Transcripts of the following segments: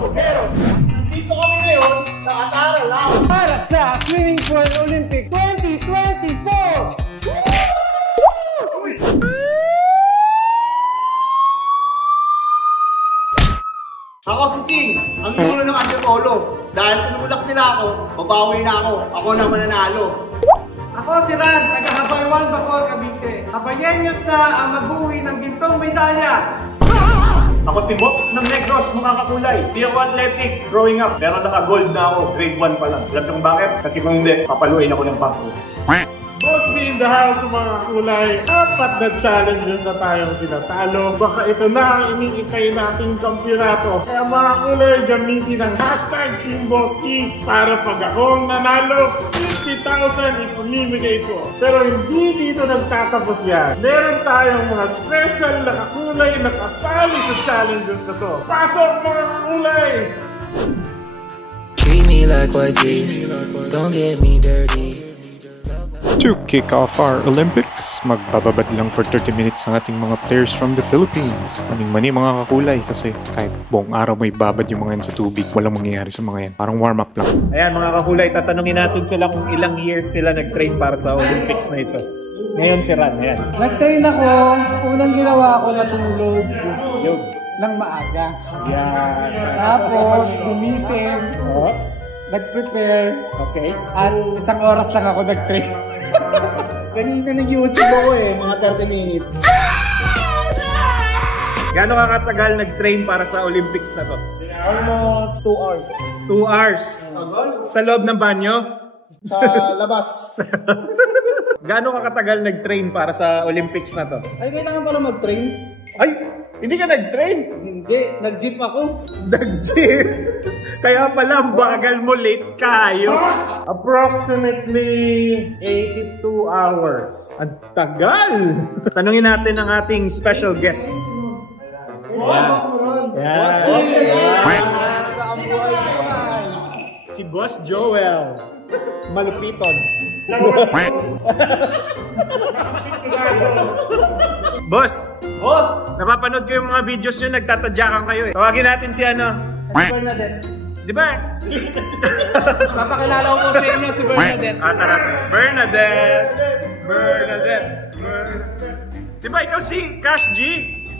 kabugeros! Nandito kami ngayon sa Atara Lounge para sa Swimming Pool Olympics 2024! Ako si King, ang inulo ng Antipolo. Dahil tinulak nila ako, babawi na ako. Ako na mananalo. Ako si Ran, taga-Habaywan, Bacor, Cavite. Habayenyos na ang mag-uwi ng gintong medalya. Ako si Box ng Negros, mga kakulay. Di ako athletic growing up, pero naka-gold na ako, grade 1 pa lang. Alam nyo bakit? Kasi kung hindi, papaluin ako ng papo. Boss B in the house, mga kulay. Apat na challenges na tayong tinatalo. Baka ito na ang iniintay nating kampyonato. Kaya mga kulay, gamitin ang hashtag TeamBossE para pag akong nanalo, 50,000 ipamimigay ko. Pero hindi dito nagtatapos yan. Meron tayong mga special na kakulay na kasali sa challenges na to. Pasok mga kulay! Treat me like white tees, don't get me dirty. To kick off our Olympics, magbababad lang for 30 minutes ang ating mga players from the Philippines. Maning-mani mga kakulay kasi kahit buong araw may babad yung mga yan sa tubig, walang mangyayari sa mga yan. Parang warm-up lang. Ayan mga kakulay, tatanungin natin sila kung ilang years sila nag-train para sa Olympics na ito. Ngayon si Ran, ayan. Nag-train ako, unang ginawa ko natulog ng maaga. Yan. Tapos, gumising, Oh, nag-prepare, okay. at isang oras lang ako nag-train. Kanina nag-YouTube ako mga 30 minutes. Gano'n ka katagal nag-train para sa Olympics na to? Almost 2 hours. 2 hours. Sa loob ng banyo? Sa labas. Gano'n ka katagal nag-train para sa Olympics na to? Ay, kailangan pala mag-train? Ay! Hindi ka nag-train? Hindi, nag-jeep ako. Nag-gym? Kaya pala, bagal mo, late kayo. Approximately 82 hours. Ang tagal! Tanungin natin ang ating special guest. Si Boss Joel. Malupiton. Boss! Boss! Napapanood ko yung mga videos nyo, nagtatadyakan kayo eh. Tawagin natin si ano? Bernadette. Di ba? Papakilala ko po sa inyo si Bernadette. Tara. Bernadette! Di ba ikaw si Cash G?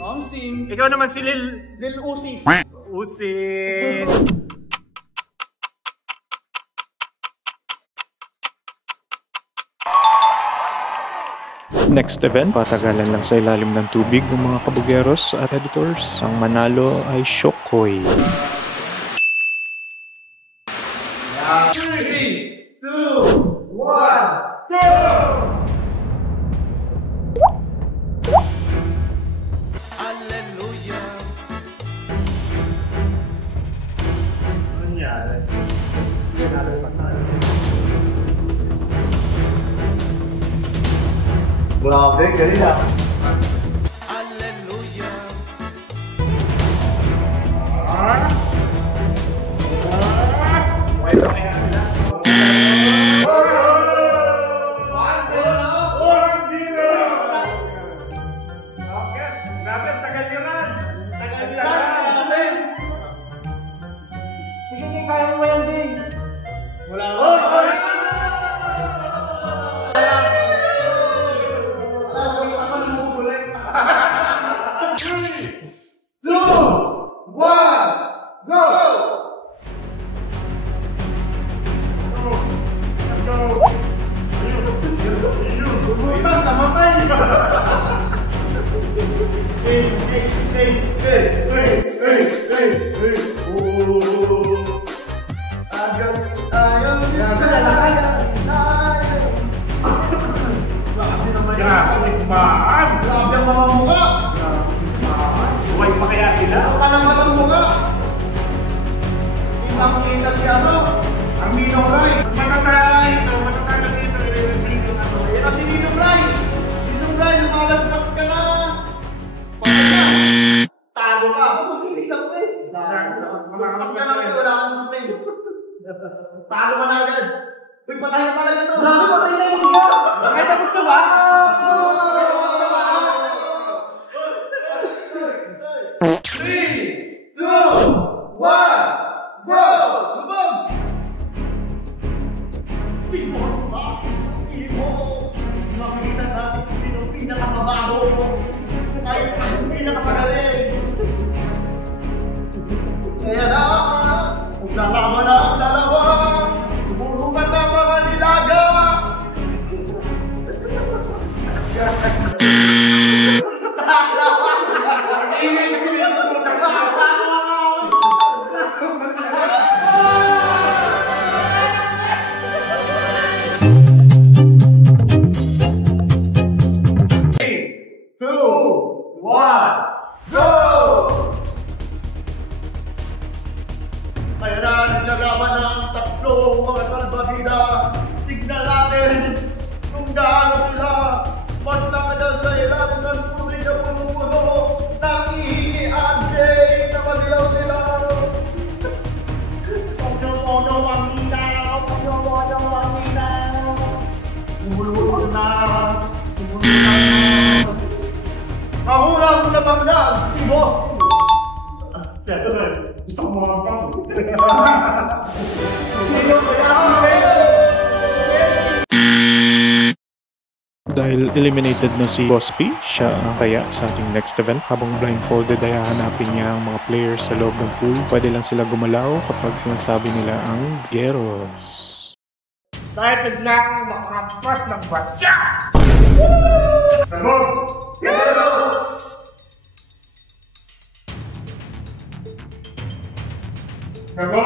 Ang sim. Ikaw naman si Lil Usis. Usin. Next event, patagalan lang sa ilalim ng tubig ng mga kabugeros at editors. Ang manalo ay Shokoy. 3, 2, 1, go! Grabe, galing ah. Grabe, ang tagal nyo man. Sige, kaya mo yan din. Wala ko. Grabe ang mga mukha! Buhay pa kaya sila? Ang kalaman ng mukha! Hindi makikita siya mo! Ang Ninong Rai! Matatalo dito. Yan ang si Ninong Rai! Ninong Rai, lumalagpak ka na! Pagka ka! Tago ka! Hindi ka pa eh! Wala kang patay! Tago ka na agad! Uy, patay na talaga ito! Grabe, patay na yung mga! Bakit na gusto ba? Three, two, one. Naglalaban na ang dalawa. Tumulungan na mga nilaga. Ingay kasi nila pumunta ka. Ayan na, nilalaban ng tatlong mga salbahida. Tignan natin kung gaano sila. Mas nakadal sa ilalim ng tubig na pumupuno ng ihi RJ na malilaw nila. Pono ang hinaw, pono ang hinaw. Umululog na, umululog na. Mahurang na banglang, Tibo. Siyempre na, gusto ko mga pang. Dahil eliminated na si Boss P, siya ang taya sa ating next event. Habang blindfolded ay hahanapin niya ang mga players sa loob ng pool. Pwede lang sila gumalaw kapag sinasabi nila ang Geros. Excited na ako makapas ng batya! Hello! Hello! Hello?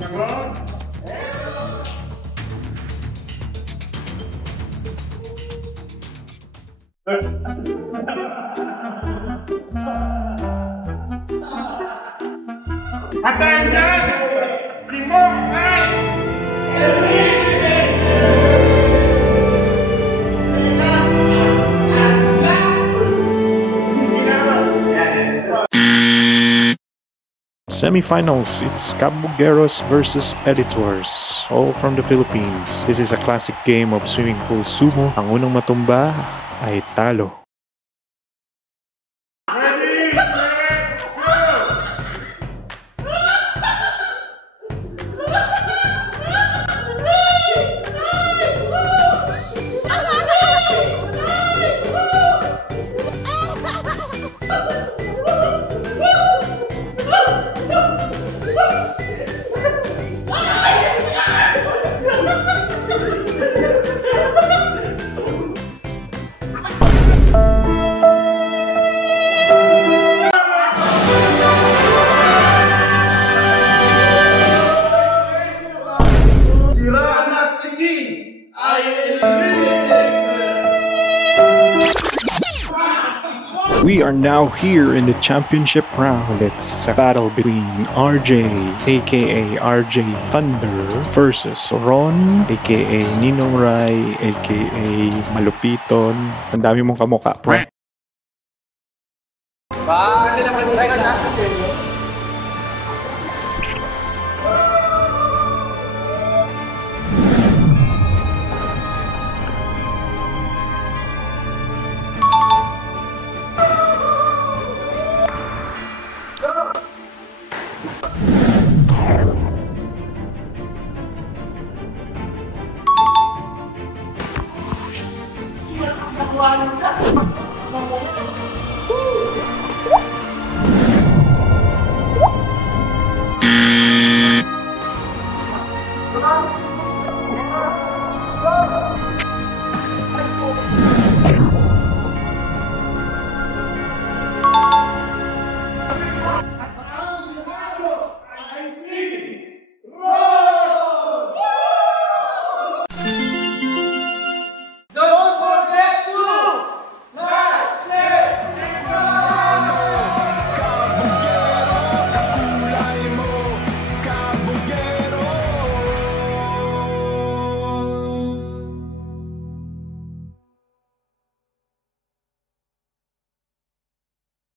Hello? Attention! Si Mok ay Semifinals, it's Cabugeros versus Editors, all from the Philippines. This is a classic game of swimming pool sumo. Ang unang matumba ay talo. ready, set, go! Siraan at sige! We are now here in the championship round. It's a battle between RJ, aka RJ Thunder, versus Ron, aka Ninong Rai, aka Malupiton. Ang dami mong kamukha, bro.